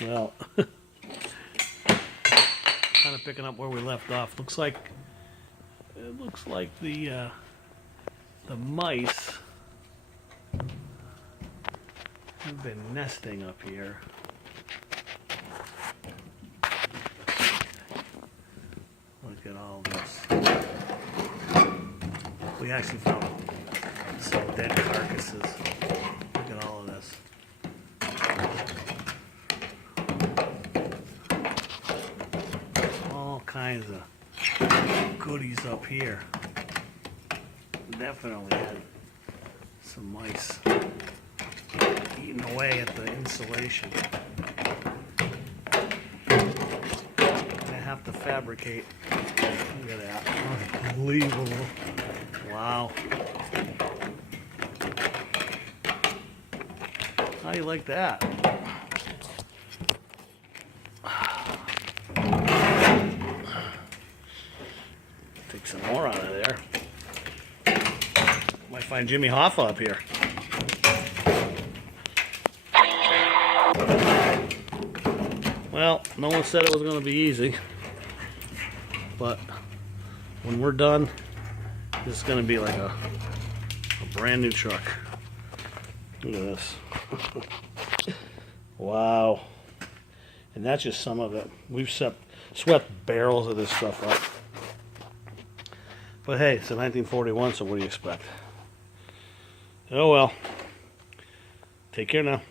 Well, kind of picking up where we left off. Looks like the mice have been nesting up here. Look at all this. We actually found some dead carcasses. Look at all of this. All kinds of goodies up here. Definitely had some mice eating away at the insulation. I have to fabricate. Look at that. Unbelievable. Wow. How do you like that? Take some more out of there. Might find Jimmy Hoffa up here. Well, no one said it was going to be easy. But when we're done, this is going to be like a brand new truck. Look at this. Wow. And that's just some of it. We've swept barrels of this stuff up. But hey, it's a 1941, so what do you expect? Oh well. Take care now.